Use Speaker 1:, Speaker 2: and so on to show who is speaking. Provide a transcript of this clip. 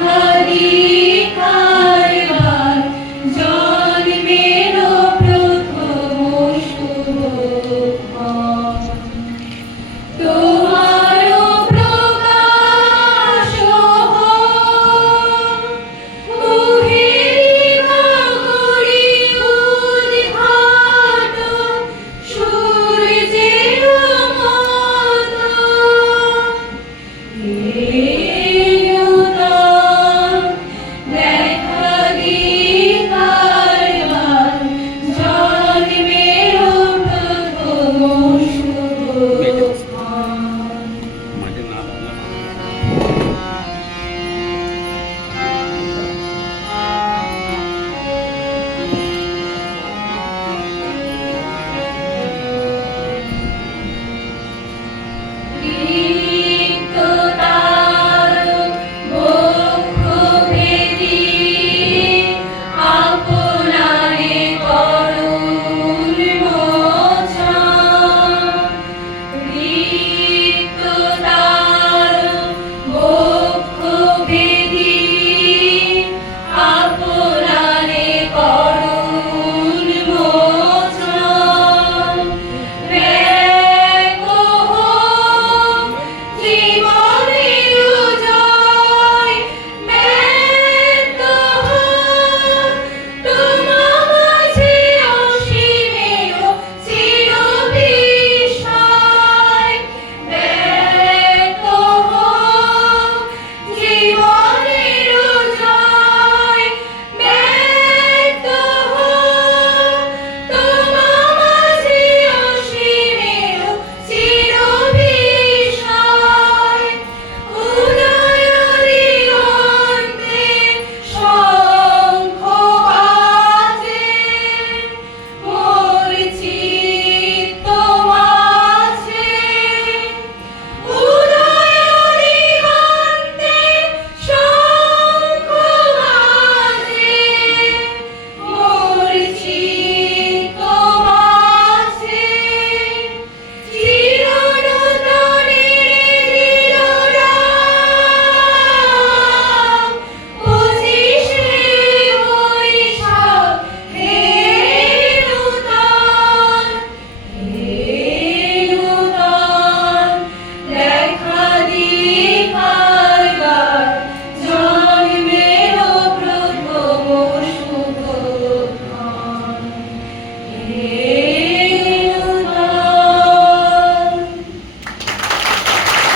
Speaker 1: Hari Amen.